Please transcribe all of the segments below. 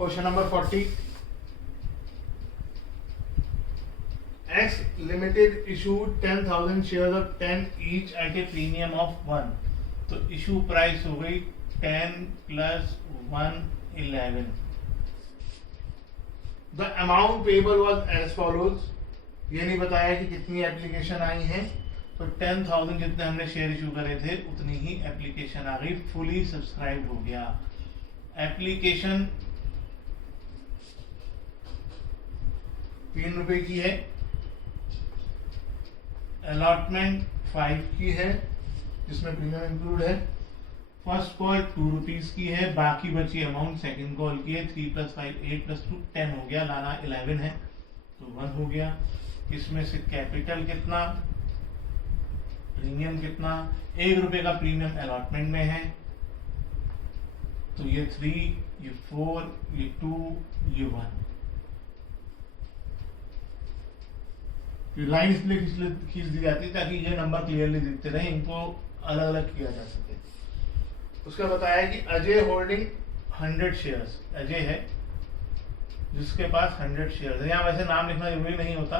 Question number 40. X Limited issued 10,000 shares of 10 each at a premium of 1. तो issue price हो गई 10 plus 1 11. The amount payable was as follows. ये नहीं बताया कि कितनी एप्लीकेशन आई हैं, तो 10,000 जितने हमने शेयर इशू करे थे उतनी ही एप्लीकेशन आ गई, फुली सब्सक्राइब हो गया. एप्लीकेशन 3 रुपए की है, अलॉटमेंट 5 की है जिसमें प्रीमियम इंक्लूड है, फर्स्ट कॉल 2 रुपीज की है, बाकी बची अमाउंट सेकंड कॉल की है. 3 + 5 8 + 2 10 हो गया, लाना 11 है तो 1 हो गया. इसमें से कैपिटल कितना, प्रीमियम कितना, 1 रुपए का प्रीमियम अलॉटमेंट में है, तो ये 3, ये 4, ये 2, ये 1. लाइन इसलिए खींच दी जाती है ताकि ये नंबर क्लियरली दिखते रहे, इनको अलग अलग किया जा सके. उसका बताया कि अजय होल्डिंग 100 शेयर्स. अजय है जिसके पास 100 शेयर्स है. यहाँ वैसे नाम लिखना जरूरी नहीं होता,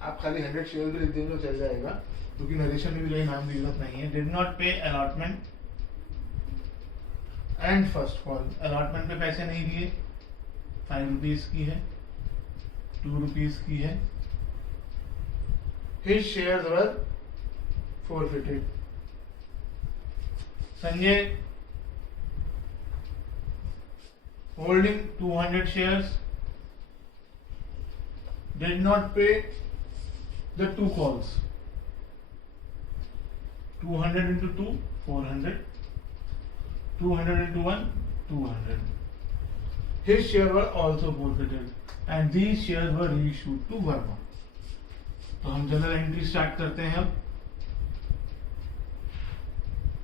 आप खाली 100 शेयर भी लिख देंगे तो चल जाएगा, क्योंकि नरेशन में भी कोई नाम की जरूरत नहीं है. डिड नॉट पे allotment and first call. Allotment पे पैसे नहीं दिए, 5 रुपीज की है, 2 रुपीज की है. His shares were forfeited. Sanjay holding 200 shares did not pay the 2 calls. 200 into 2 400, 200 into 1 200. His shares were also forfeited and these shares were reissued to Verma. तो हम जनरल एंट्री स्टार्ट करते हैं.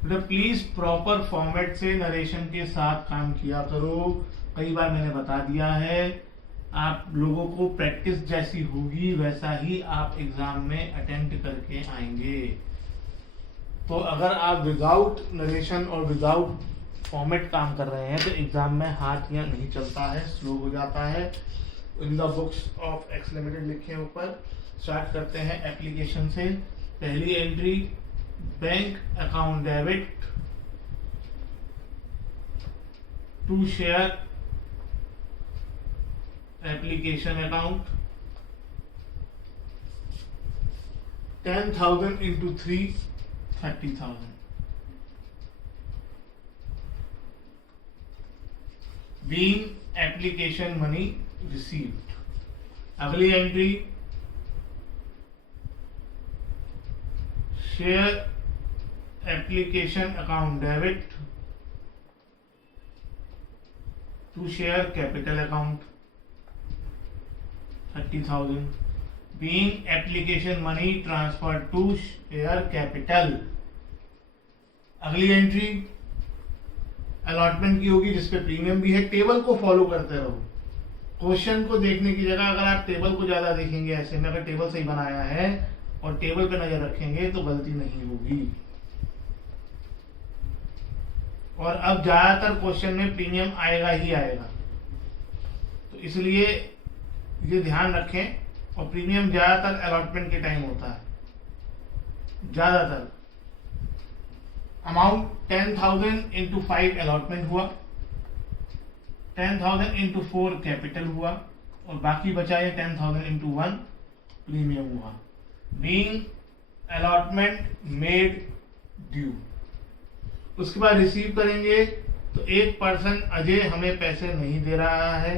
अब please proper format से narration के साथ काम किया करो. कई बार मैंने बता दिया है, आप लोगों को प्रैक्टिस जैसी होगी वैसा ही आप एग्जाम में अटेम्प्ट करके आएंगे. तो अगर आप विदाउट नरेशन और विदाउट फॉर्मेट काम कर रहे हैं तो एग्जाम में हाथ या नहीं चलता है, स्लो हो जाता है. In the books of X limited लिखे ऊपर. स्टार्ट करते हैं एप्लीकेशन से. पहली entry bank account debit to share application account 10,000 into 3 30,000. Being application money received. अगली entry share application account debit to share capital account 30,000. Being application money transfer to share capital. अगली entry allotment की होगी जिसपे premium भी है. Table को follow करते रहो. क्वेश्चन को देखने की जगह अगर आप टेबल को ज्यादा देखेंगे, ऐसे में अगर टेबल सही बनाया है और टेबल पे नजर रखेंगे तो गलती नहीं होगी. और अब ज्यादातर क्वेश्चन में प्रीमियम आएगा ही आएगा, तो इसलिए ये ध्यान रखें. और प्रीमियम ज्यादातर अलॉटमेंट के टाइम होता है. ज्यादातर अमाउंट 10,000 into 5 अलॉटमेंट हुआ, 10,000 into 4 कैपिटल हुआ, और बाकी बचा ये 10,000 into 1 प्रीमियम हुआ. Being allotment made due. उसके बाद रिसीव करेंगे तो एक पर्सन अजय हमें पैसे नहीं दे रहा है,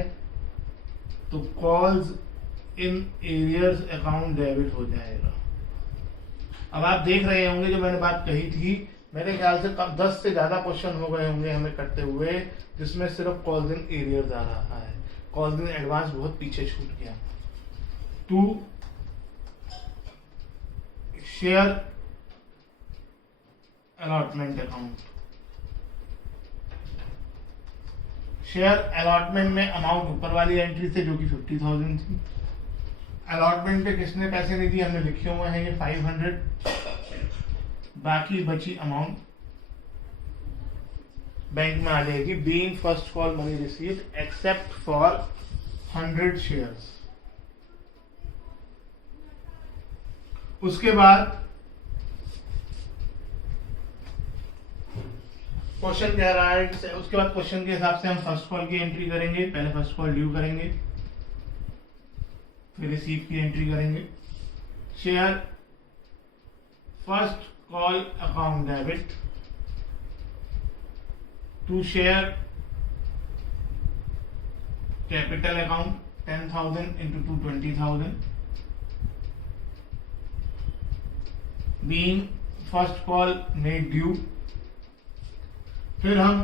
तो calls in arrears account debit हो जाएगा. अब आप देख रहे होंगे जो मैंने बात कही थी, मेरे ख्याल से 10 से ज्यादा क्वेश्चन हो गए होंगे हमें करते हुए जिसमें सिर्फ कॉल्स इन एरियर्स आ रहा है. कॉल्स इन एडवांस बहुत पीछे छूट गया. 2 share allotment account. Share allotment में अमाउंट ऊपर वाली एंट्री से जो कि 50,000 थी. अलॉटमेंट पे किसने पैसे नहीं दिए हमने लिखे हुए हैं, ये 500. बाकी बची अमाउंट बैंक में आ जाएगी being first call money received except for 100 shares. उसके बाद क्वेश्चन कह रहा है, उसके बाद क्वेश्चन के हिसाब से हम फर्स्ट कॉल की एंट्री करेंगे। पहले फर्स्ट कॉल ड्यू करेंगे, फिर रिसीव की एंट्री करेंगे। Share first call account debit to share capital account 10,000 into 20,000 being first call made due। फिर हम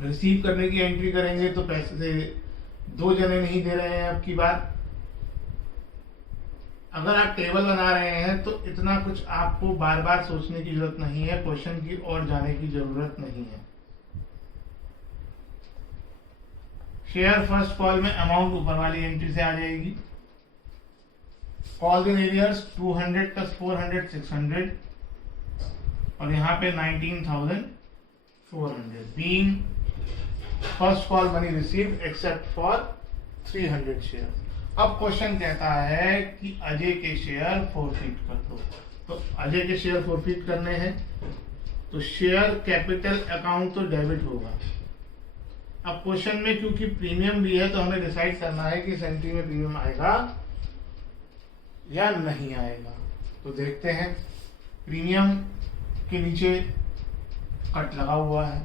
रिसीव करने की एंट्री करेंगे, तो पैसे से 2 जने नहीं दे रहे हैं। अब की बात, अगर आप टेबल बना रहे हैं तो इतना कुछ आपको बार बार सोचने की जरूरत नहीं है, क्वेश्चन की ओर जाने की जरूरत नहीं है। शेयर फर्स्ट कॉल में अमाउंट ऊपर वाली एंट्री से आ जाएगी। कॉल्स इन एरियर्स 200 + 400 600 और यहाँ पे 19,400 being first call money received except for 300 share. अब क्वेश्चन कहता है कि अजय के शेयर फॉरफिट कर दो। तो अजय के शेयर फॉरफिट करने हैं तो शेयर कैपिटल अकाउंट तो डेबिट होगा। अब क्वेश्चन में क्योंकि प्रीमियम भी है तो हमें डिसाइड करना है कि इस एंट्री में प्रीमियम आएगा या नहीं आएगा। तो देखते हैं, प्रीमियम के नीचे कट लगा हुआ है,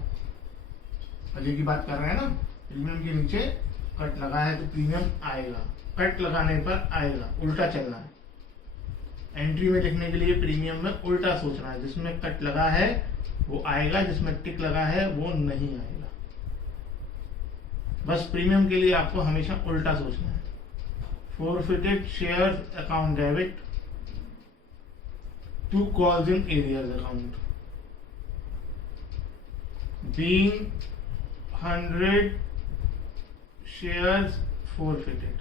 अजय की बात कर रहे हैं ना, प्रीमियम के नीचे कट लगा है तो प्रीमियम आएगा। कट लगाने पर आएगा, उल्टा चलना है। एंट्री में लिखने के लिए प्रीमियम में उल्टा सोचना है, जिसमें कट लगा है वो आएगा, जिसमें टिक लगा है वो नहीं आएगा। बस प्रीमियम के लिए आपको हमेशा उल्टा सोचना है। Forfeited share account debit to calls in arrears account being 100 shares forfeited.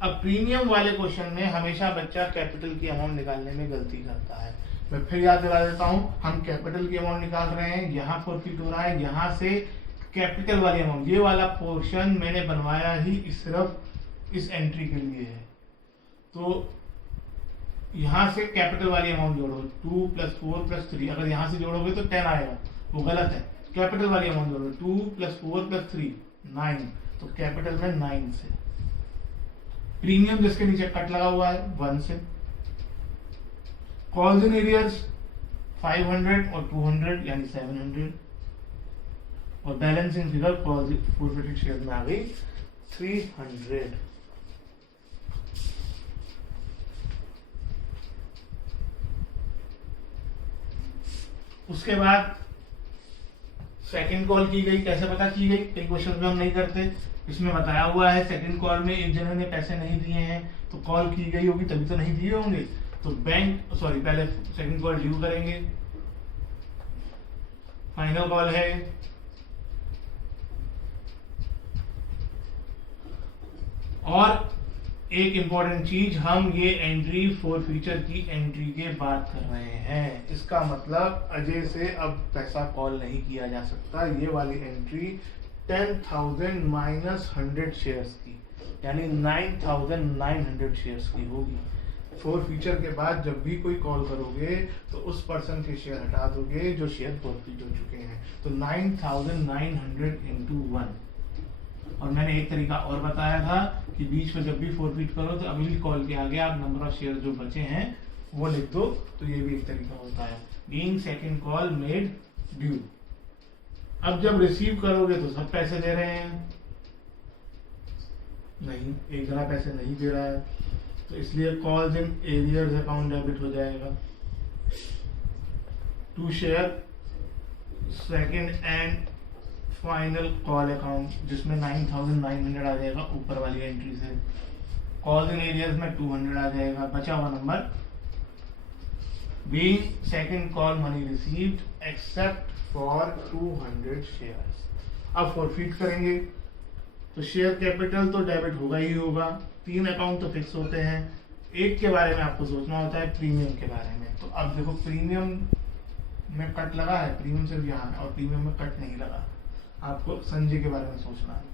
अब प्रीमियम वाले क्वेश्चन में हमेशा बच्चा कैपिटल की अमाउंट निकालने में गलती करता है। मैं फिर याद दिला देता हूं, हम कैपिटल की अमाउंट निकाल रहे हैं, यहाँ फॉरफिट हो रहा है, यहाँ से कैपिटल वाली अमाउंट। ये वाला पोर्शन मैंने बनवाया ही सिर्फ इस एंट्री के लिए है। तो यहाँ से कैपिटल वाली अमाउंट जोड़ो, 2 + 4 + 3। अगर यहाँ से जोड़ोगे तो 10 आएगा, वो गलत है। कैपिटल वाली अमाउंट जोड़ो, 2 + 4 + 3 9। तो कैपिटल में 9 से। प्रीमियम जिसके नीचे कट लगा हुआ है 1 से। कॉल्स इन एरियर्स 500 और 200 यानी 700 और balancing figure calls forfeited share में आ गई 300। उसके बाद सेकंड कॉल की गई। कैसे पता की गई? कई क्वेश्चन में हम नहीं करते, इसमें बताया हुआ है सेकंड कॉल में एक जने ने पैसे नहीं दिए हैं तो कॉल की गई होगी, तभी तो नहीं दिए होंगे। तो पहले सेकंड कॉल ड्यू करेंगे। फाइनल कॉल है, और एक इंपॉर्टेंट चीज, हम ये एंट्री फॉरफीचर की एंट्री के बाद कर रहे हैं। इसका मतलब अजय से अब पैसा कॉल नहीं किया जा सकता। ये वाली एंट्री 10,000 - 100 शेयर्स की यानी 9,900 शेयर्स की होगी। फॉरफीचर के बाद जब भी कोई कॉल करोगे तो उस पर्सन के शेयर हटा दोगे जो शेयर फॉरफीट हो चुके हैं। तो 9,900 × 1। और मैंने एक तरीका और बताया था कि बीच में जब भी फॉरफिट करो तो अगली कॉल के आगे आप नंबर ऑफ शेयर जो बचे हैं वो लिख दो। तो ये भी एक तरीका होता है। Being second call made due. अब जब रिसीव करोगे तो सब पैसे दे रहे हैं, नहीं, एक जना पैसे नहीं दे रहा है, तो इसलिए calls in arrears account debit हो जाएगा to share second and final call account, जिसमें 9,900 आ जाएगा ऊपर वाली एंट्री से। कॉल्स इन एरियर्स में 200 आ जाएगा, बचा हुआ number being second call money received except for 200 shares. अब फॉरफिट करेंगे तो शेयर कैपिटल तो डेबिट होगा ही होगा। 3 अकाउंट तो फिक्स होते हैं, एक के बारे में आपको सोचना होता है, प्रीमियम के बारे में। तो अब देखो, प्रीमियम में कट लगा है, प्रीमियम सिर्फ यहाँ है और प्रीमियम में कट नहीं लगा। आपको संजय के बारे में सोचना है।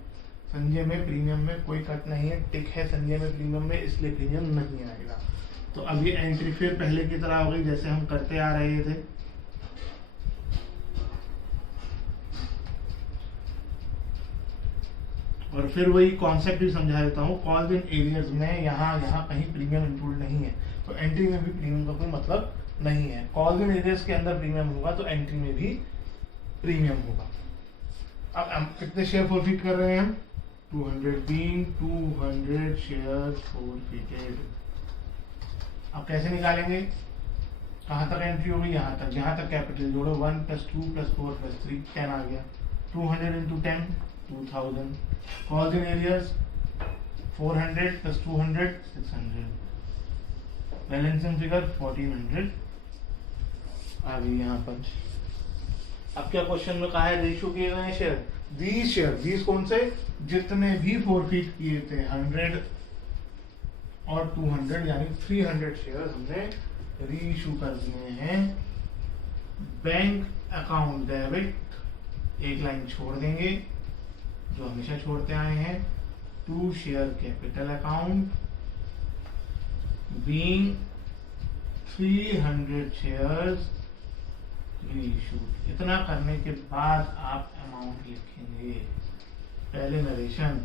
संजय में प्रीमियम में कोई कट नहीं है, टिक है संजय में प्रीमियम में, इसलिए प्रीमियम नहीं आएगा। तो अब ये एंट्री फिर पहले की तरह हो गई जैसे हम करते आ रहे थे। और फिर वही कॉन्सेप्ट भी समझा देता हूँ। कॉल्स इन एरियर्स में यहाँ कहीं प्रीमियम इंक्लूड नहीं है, तो एंट्री में भी प्रीमियम का कोई मतलब नहीं है। कॉल्स इन एरियर्स के अंदर प्रीमियम होगा तो एंट्री में भी प्रीमियम होगा। अब हम कितने शेयर फॉरफिट कर रहे हैं हम? 200 बीइंग 200 शेयर फॉरफिटेड। अब कैसे निकालेंगे? कहाँ तक एंट्री होगी? यहाँ तक। यहाँ तक कैपिटल जोड़ो, 1 + 2 + 4 + 3 10 आ गया। 200 × 10 2000। Calls in arrears 400 + 200 600। Balancing figure 1400 आ गई यहाँ पर। अब क्या क्वेश्चन में कहा है? रेशियो किए गए शेयर, दीज कौन से? जितने भी फॉरफिट किए थे 100 और 200 यानी 300 शेयर हमने रीइश्यू कर दिए हैं। बैंक अकाउंट डेबिट, एक लाइन छोड़ देंगे जो हमेशा छोड़ते आए हैं। To share capital account being 300 shares reissued. इतना करने के बाद आप अमाउंट लिखेंगे। पहले नरेशन।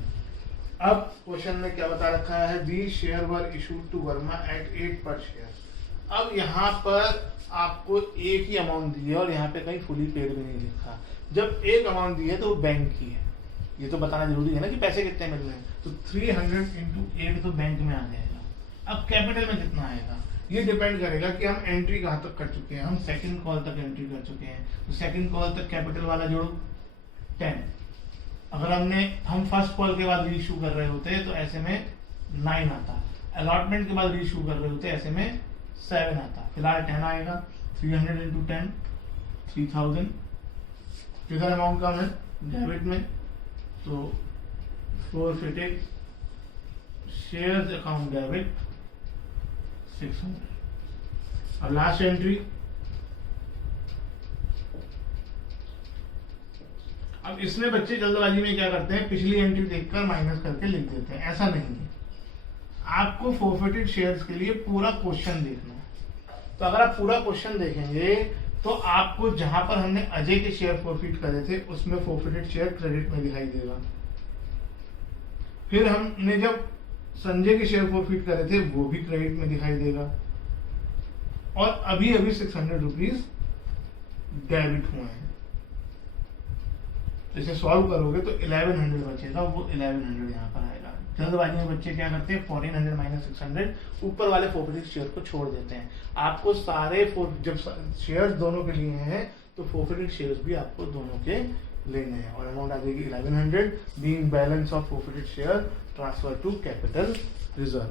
अब क्वेश्चन में क्या बता रखा है? The share were issued to Verma at 8 पर शेयर। अब यहाँ पर आपको एक ही अमाउंट दी है और यहाँ पे कहीं फुली पेड भी नहीं लिखा। जब एक अमाउंट दी है तो वो बैंक की है, ये तो बताना जरूरी है ना कि पैसे कितने मिल रहे हैं। तो 300 × 8 तो बैंक में आ जाएगा। अब कैपिटल में कितना आएगा ये डिपेंड करेगा कि हम एंट्री कहाँ तक कर चुके हैं। हम सेकंड कॉल तक एंट्री कर चुके हैं, तो सेकंड कॉल तक कैपिटल वाला जोड़ो 10। अगर हम फर्स्ट कॉल के बाद रीइश्यू कर रहे होते तो ऐसे में 9 आता। अलॉटमेंट के बाद रीइश्यू कर रहे होते ऐसे में 7 आता। फिलहाल 10 आएगा। 300 × 10 3000। किधर अमाउंट कम है? डेबिट में, तो फॉरफिटेड शेयर्स अकाउंट डेबिट 600। और लास्ट एंट्री। अब इसमें बच्चे जल्दबाजी में क्या करते हैं? पिछली एंट्री देखकर माइनस करके लिख देते हैं। ऐसा नहीं है, आपको फॉरफिटेड शेयर्स के लिए पूरा क्वेश्चन देखना है। तो अगर आप पूरा क्वेश्चन देखेंगे तो आपको जहां पर हमने अजय के शेयर फॉरफिट करे थे उसमें फॉरफिटेड शेयर क्रेडिट में दिखाई देगा। फिर हमने जब संजय के शेयर फॉरफिट करे थे वो भी क्रेडिट में दिखाई देगा। और अभी 600 रुपीज डेबिट हुए हैं। तो इसे सॉल्व करोगे तो 1100 बचेगा, वो 1100 यहाँ पर आएगा। जल्दबाजी में बच्चे क्या करते हैं? 1400 - 600 ऊपर वाले फॉरफिटेड शेयर को छोड़ देते हैं। आपको सारे जब शेयर्स दोनों के लिए हैं तो फॉरफिटेड शेयर्स भी आपको दोनों के लेने हैं। और अमाउंट आ जाएगी 1100 being balance of forfeited share transfer to capital reserve.